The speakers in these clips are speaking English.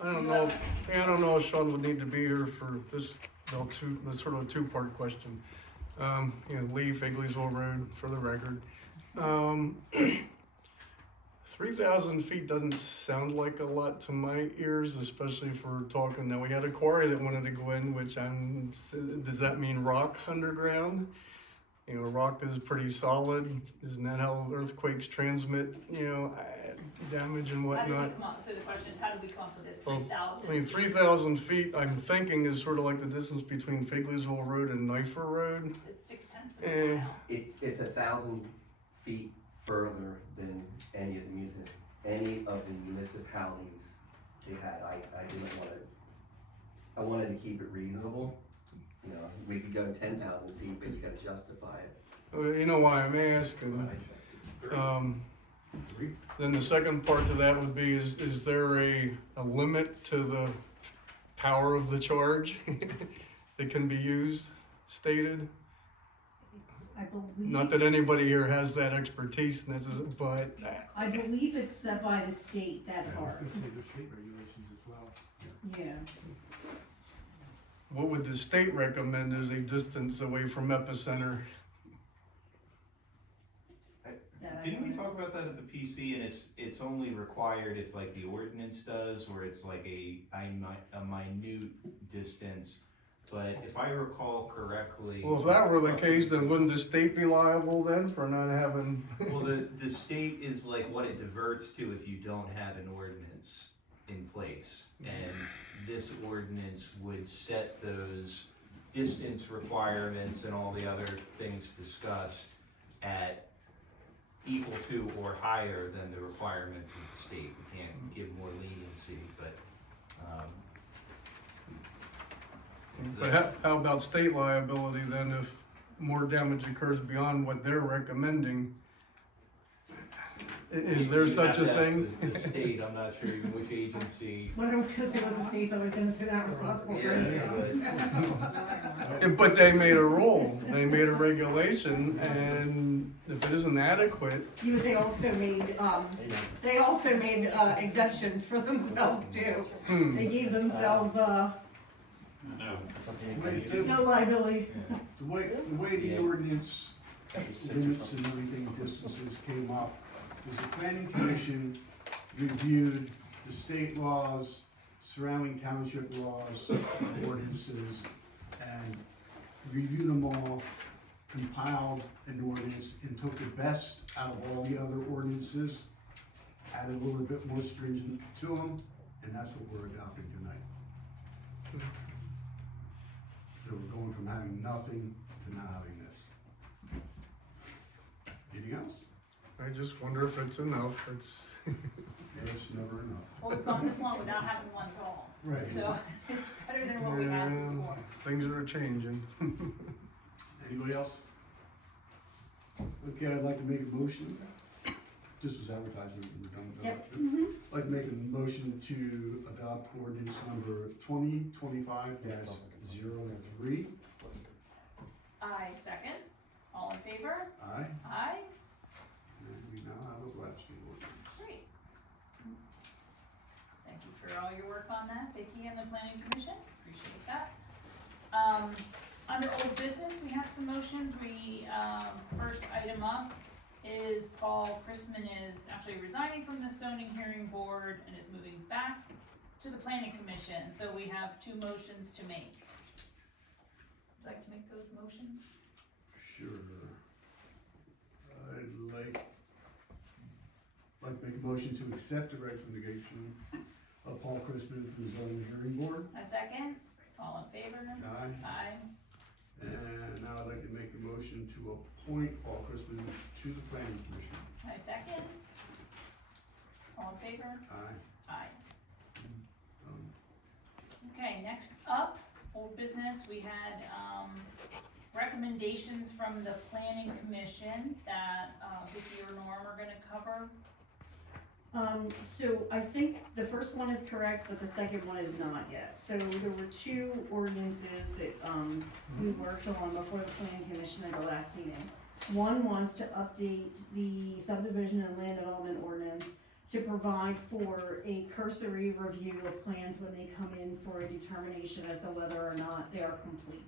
I don't know, I don't know if Sean would need to be here for this, that's sort of a two-part question. Lee Figleyville Road for the record. 3,000 feet doesn't sound like a lot to my ears, especially if we're talking, now we had a quarry that wanted to go in, which does that mean rock underground? Rock is pretty solid. Isn't that how earthquakes transmit, damage and How did whatnot? we come up, so the question is, how did we come up with it, Well, 3,000? I mean, 3,000 feet, I'm thinking is sort of like the distance between Figleyville Road and Knifer Road. It's 6/10 of a mile. It's 1,000 feet further than any of the municipalities they had. I didn't want to, I wanted to keep it reasonable. We could go 10,000 feet, but you gotta justify it. You know why I'm asking. Then the second part to that would be, is there a limit to the power of the charge that can be used, stated? I believe. Not that anybody here has that expertise necessarily, but I believe it's set by the state, that I was part. gonna say there's state regulations as well. Yeah. what would the state recommend as a distance away from epicenter? That I Didn't we don't know. talk about that at the PC, and it's only required if like the ordinance does, or it's like a minute distance, but if I recall correctly. Well, if that were the case, then wouldn't the state be liable then for not having? Well, the state is like what it diverts to if you don't have an ordinance in place, and this ordinance would set those distance requirements and all the other things discussed at equal to or higher than the requirements of the state. We can't give more leniency, but, But how about state liability then if more damage occurs beyond what they're recommending? Is there you such have a to ask thing? The state, I'm not sure even which agency. When I was gonna say it was the state's always gonna say they're not responsible for Yeah, anything. But they made a rule, they made a regulation, and if it isn't adequate, They also made, exemptions for themselves too. They gave themselves, no liability. The way the ordinance limits and everything, distances came up, is the planning commission reviewed the state laws, surrounding township laws, ordinances, and reviewed them all, compiled an ordinance, and took the best out of all the other ordinances, added a little bit more stringent to them, and that's what we're adopting tonight. So we're going from having nothing to not having this. Anything else? I just wonder if it's enough, It's never enough. Well, we've gone this long without having one at all, Right. so it's better than what we had before. things are changing. Anybody else? Okay, I'd like to make a motion. This was advertisement, we're done with that. Yep. I'd like to make a motion to adopt ordinance number 2025-03. I second. All in favor? Aye. Aye. And we now have a blasting ordinance. Great. Thank you for all your work on that, Vicki and the planning commission, appreciate that. Under old business, we have some motions. First item up is Paul Christman is actually resigning from the zoning hearing board and is moving back to the planning commission, so we have two motions to make. Would you like to make those motions? Sure. I'd like to make a motion to accept the resignation of Paul Christman from the zoning hearing board. A second? All in favor? Aye. Aye. And now I'd like to make a motion to appoint Paul Christman to the planning commission. I second. All in favor? Aye. Aye. Um, Okay, next up, old business, we had, recommendations from the planning commission that, Vicki or Norm are gonna cover. So I think the first one is correct, but the second one is not yet. So there were two ordinances that, we worked on before the planning commission at the last meeting. One was to update the subdivision and land development ordinance to provide for a cursory review of plans when they come in for a determination as to whether or not they are complete.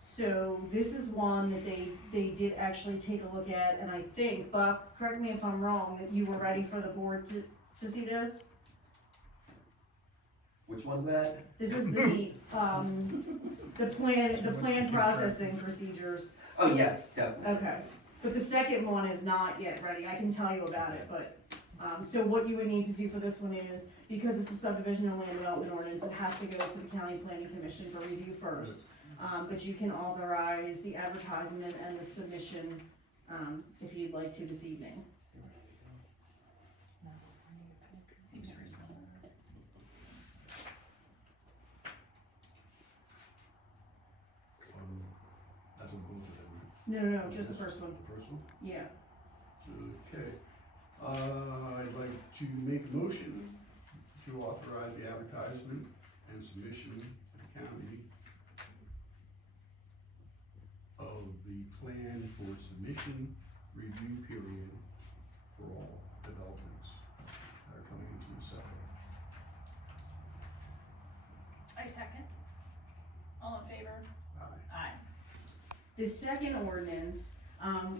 So this is one that they did actually take a look at, and I think, Buck, correct me if I'm wrong, that you were ready for the board to see this? Which one's that? This is the plan processing procedures. Oh, yes, definitely. Okay, but the second one is not yet ready, I can tell you about it, but, so what you would need to do for this one is, because it's a subdivision and land development ordinance, it has to go to the county planning commission for review first. But you can authorize the advertisement and the submission, if you'd like to this evening. Seems reasonable. That's on both of them, right? No, just the first one, The first one? yeah. Okay. I'd like to make a motion to authorize the advertisement and submission to the county of the plan for submission review period for all developments that are coming into the Septic. I second. All in favor? Aye. Aye. The second ordinance,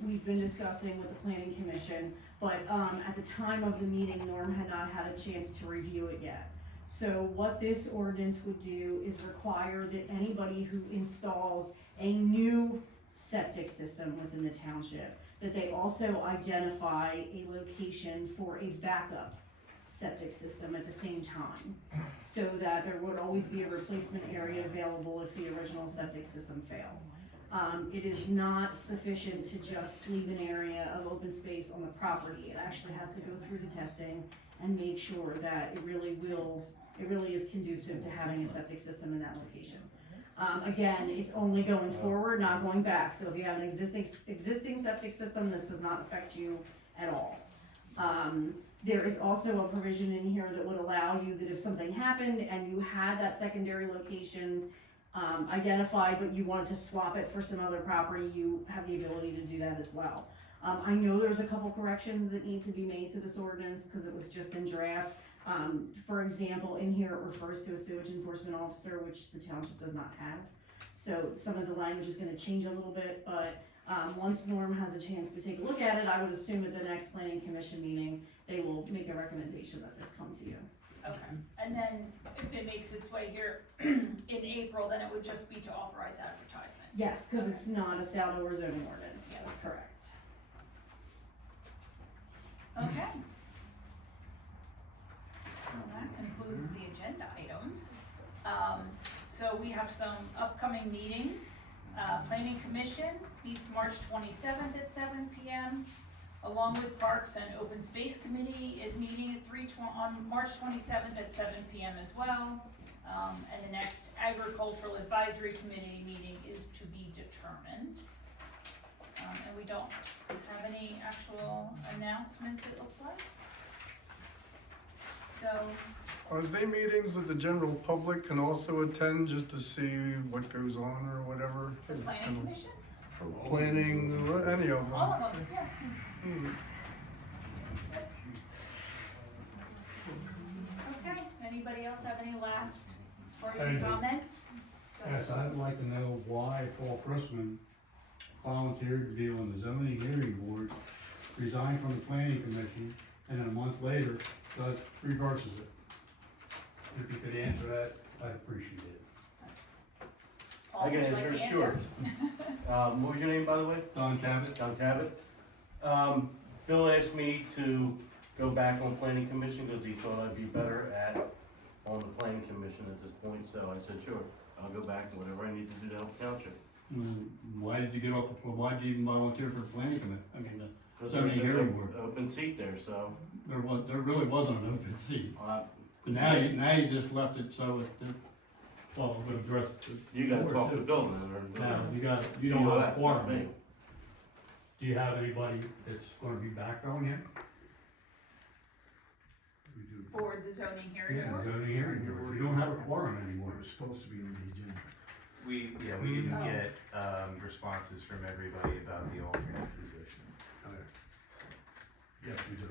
we've been discussing with the planning commission, but, at the time of the meeting, Norm had not had a chance to review it yet. So what this ordinance would do is require that anybody who installs a new septic system within the township, that they also identify a location for a backup septic system at the same time, so that there would always be a replacement area available if the original septic system failed. It is not sufficient to just leave an area of open space on the property. It actually has to go through the testing and make sure that it really is conducive to having a septic system in that location. Again, it's only going forward, not going back, so if you have an existing septic system, this does not affect you at all. There is also a provision in here that would allow you that if something happened and you had that secondary location identified, but you wanted to swap it for some other property, you have the ability to do that as well. I know there's a couple corrections that need to be made to this ordinance, because it was just in draft. For example, in here it refers to a sewage enforcement officer, which the township does not have. So some of the language is gonna change a little bit, but, once Norm has a chance to take a look at it, I would assume at the next planning commission meeting, they will make a recommendation that this come to you. Okay, and then if it makes its way here in April, then it would just be to authorize advertisement. Yes, cause it's not a Saldo or zoning ordinance, Yeah. that's correct. Okay. Well, that concludes the agenda items. So we have some upcoming meetings. Planning Commission meets March 27th at 7 p.m. along with Parks and Open Space Committee is meeting at on March 27th at 7 p.m. as well. And the next Agricultural Advisory Committee meeting is to be determined. And we don't have any actual announcements, it looks like. So, Are they meetings that the general public can also attend just to see what goes on or whatever? the Planning Commission? Or planning, or any of them? All of them, yes. Hmm. Okay, anybody else have any last I parting do. comments? Go ahead. Yes, I'd like to know why Paul Christman volunteered to be on the zoning hearing board, resigned from the planning commission, and then a month later, reverses it. If you could answer that, I'd appreciate it. Paul, I would can you like answer to it, sure. What was your name, by the way? Don Cabot? John Cabot. Bill asked me to go back on planning commission because he thought I'd be better on the planning commission at this point, so I said, sure, I'll go back and whatever I need to do to help township. Why did you get off, why did you even volunteer for the planning commission? I mean, Because Zoning there's hearing an board. open seat there, so, there really wasn't an open seat. uh, But now you just left it so well, it would address the. you gotta board, talk to too. Bill then, or. Now, you don't have a that's not quorum. me. Do you have anybody that's gonna be backfilling you? We do. For the zoning hearing Yeah, board? zoning hearing, you don't have a quorum anymore. What was supposed to be on the agenda. We didn't get, responses from everybody about the alternate position. Okay. Yes, we do.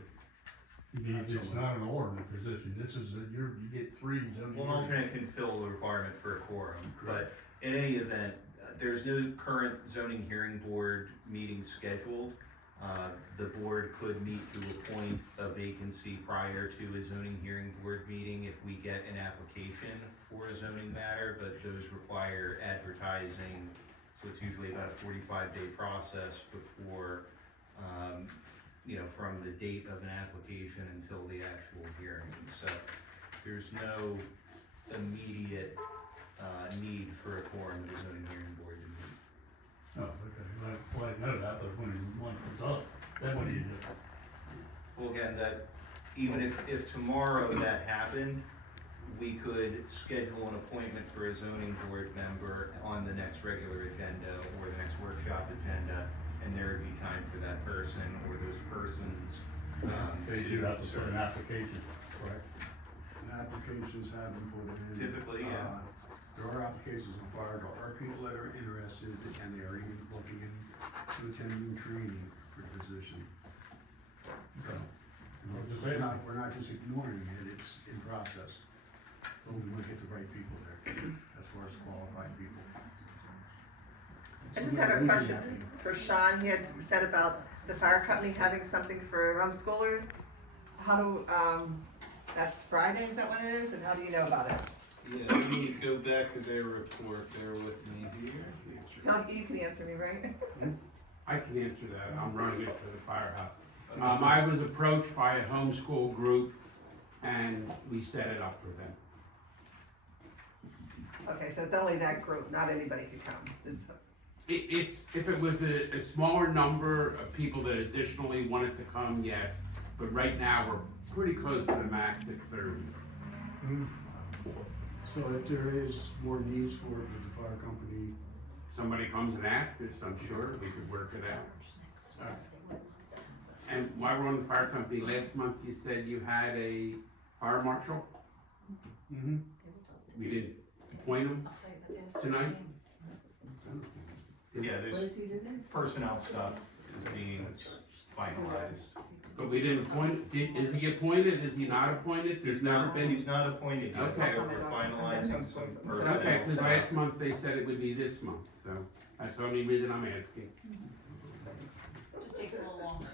It's not an alternate position, this is, you get 3 zoning. Well, an alternate can fill the requirement for a quorum, but in any event, there's no current zoning hearing board meeting scheduled. The board could meet to appoint a vacancy prior to a zoning hearing board meeting if we get an application for a zoning matter, but those require advertising, so it's usually about a 45-day process before, from the date of an application until the actual hearing. So there's no immediate need for a quorum of the zoning hearing board to meet. Oh, okay, well, I know that, but when one comes up, then what do you do? Well, again, that, even if tomorrow that happened, we could schedule an appointment for a zoning board member on the next regular agenda or the next workshop agenda, and there would be time for that person or those persons. They do have to put an application, correct? And applications have been put in. Typically, yeah. There are applications on file, there are people that are interested, and they are even looking into attending training for the position. So, we're not just ignoring it, it's in process. But we want to get the right people there, as far as qualified people. I just have a question for Sean. He had said about the fire company having something for homeschoolers. How do, that's Friday, is that when it is, and how do you know about it? Yeah, let me go back to their report, bear with me here. No, you can answer me, right? I can answer that, I'm running it for the firehouse. I was approached by a homeschool group and we set it up for them. Okay, so it's only that group, not anybody could come. If it was a smaller number of people that additionally wanted to come, yes, but right now we're pretty close to the max at 30. So if there is more needs for it with the fire company, Somebody comes and asks us, I'm sure we could work it out. And while we're on the fire company, last month you said you had a fire marshal? mm-hmm. We didn't appoint him tonight? Yeah, What there's does he do this? personnel stuff is being finalized. But we didn't appoint, is he appointed, is he not appointed? There's never been. He's not appointed yet, Okay. we're finalizing some personnel Okay, because stuff. last month they said it would be this month, so that's the only reason I'm asking. Just takes a little longer.